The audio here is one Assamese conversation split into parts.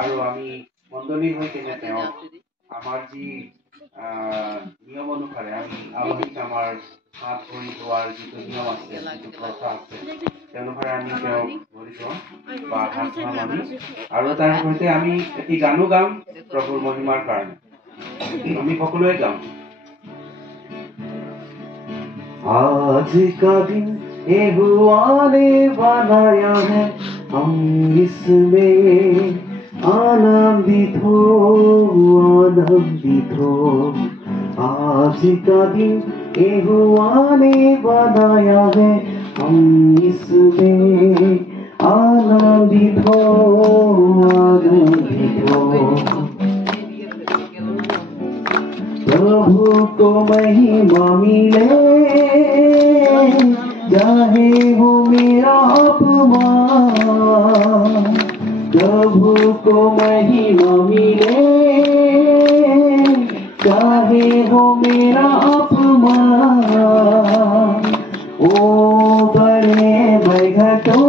আৰু আমি মণ্ডলী হৈ কিনে তেওঁক আমাৰ যি নিয়ম অনুসাৰে আমি আলহীক আমাৰ হাত ভৰি ধোৱাৰ যিটো নিয়ম আছে, যিটো প্ৰথা আছে, সেই অনুসাৰে আমি তেওঁক ভৰি ধোৱাওঁ বা হাত ধোৱাম আমি। আৰু তাৰ সৈতে আমি এটি গানো গাম প্ৰভুৰ মহিমাৰ কাৰণে। আমি সকলোৱে গাম। आज का दिन यहोवा ने बनाया है, हम इसमें आनंदित हो। आज का दिन यहोवा ने बनाया है, हम इसमें आनंदित हो। प्रभु को महिमा मिले, चाहे हो मेरा अपमान। प्रभु को महिमा मिले, चाहे हो मेरा अपमान। ओ बड़े बैठो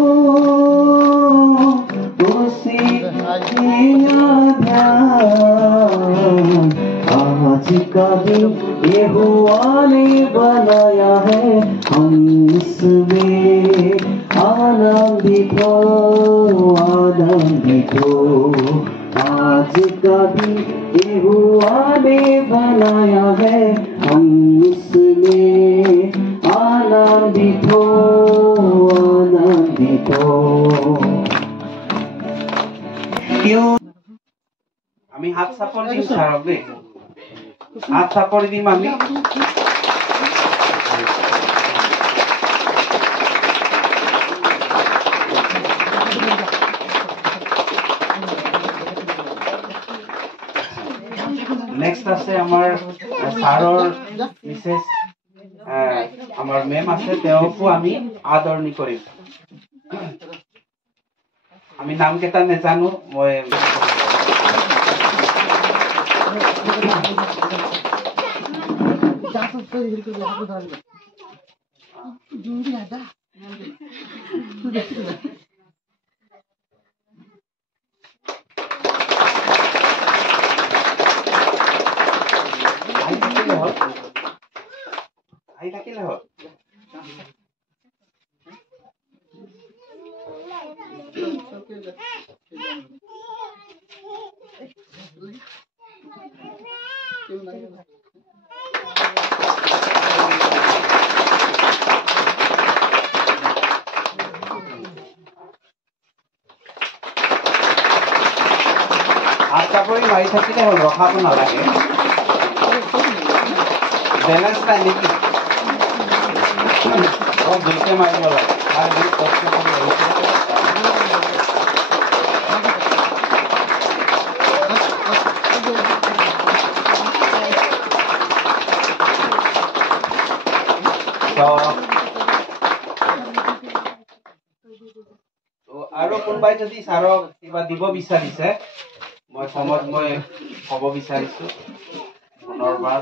उसी ध्यान। आज का दिन यहोवा ने बनाया है, हम इसमें आनंदित हो। आज का दिन यहोवा ने बनाया है, हम इसमें आनंदित हो। क्यों আমি হাত চাপৰ দিম ছাৰক দেই, হাত চাপৰ দিম আমি। নেক্সট আছে আমাৰ ছাৰৰ মিছেছ আমাৰ মেম আছে, তেওঁকো আমি আদৰণি কৰিম। আমি নামকেইটা নেজানো, মই আহি থাকিলে হ'ল। আশাপৰি মাৰি থাকিলে হ'ল, ৰখাব নালাগে। বেলেঞ্চ নাই নেকি? জোৰকে মাৰিব লাগে, আৰু বহুত কষ্ট কৰি আহিছে। আৰু কোনোবাই যদি ছাৰক কিবা দিব বিচাৰিছে, মই ক'ব বিচাৰিছো পুনৰবাৰ।